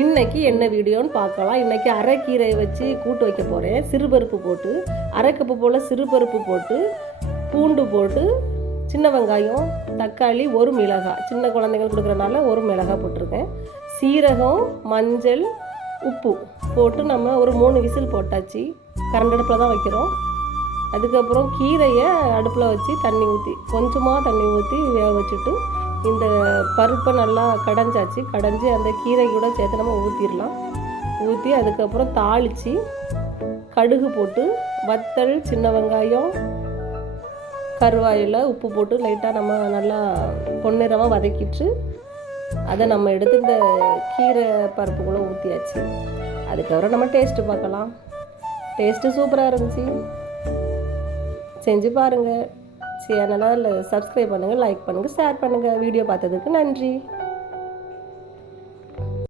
இன்றைக்கி என்ன வீடியோன்னு பார்க்கலாம். இன்றைக்கி அரைக்கீரையை வச்சு கூட்டு வைக்க போகிறேன். சிறுபருப்பு போட்டு, அரைக்கப்பு போல் சிறுபருப்பு போட்டு, பூண்டு போட்டு, சின்ன வெங்காயம், தக்காளி, ஒரு மிளகாய், சின்ன குழந்தைங்களுக்கு கொடுக்குறனால ஒரு மிளகாய் போட்டிருக்கேன். சீரகம், மஞ்சள், உப்பு போட்டு நம்ம ஒரு 3 விசில் போட்டாச்சு. கரண்ட் அடுப்பில் தான் வைக்கிறோம். அதுக்கப்புறம் கீரையை அடுப்பில் வச்சு தண்ணி ஊற்றி, கொஞ்சமாக தண்ணி ஊற்றி வேக வச்சுட்டு, இந்த பருப்பை நல்லா கடைஞ்சி அந்த கீரை கூட சேர்த்து நம்ம ஊற்றிடலாம். ஊற்றி அதுக்கப்புறம் தாளித்து கடுகு போட்டு, வத்தல், சின்ன வெங்காயம், கருவாயில் உப்பு போட்டு லைட்டாக நம்ம நல்லா பொன்னிறமாக வதக்கிட்டு அதை நம்ம எடுத்து இந்த கீரை பருப்புக்குள்ளே ஊற்றியாச்சு. அதுக்கப்புறம் நம்ம டேஸ்ட்டு பார்க்கலாம். டேஸ்ட்டு சூப்பராக இருந்துச்சு. செஞ்சு பாருங்கள். சேனலை சப்ஸ்கிரைப் பண்ணுங்கள், லைக் பண்ணுங்கள், ஷேர் பண்ணுங்கள். வீடியோ பார்த்ததுக்கு நன்றி.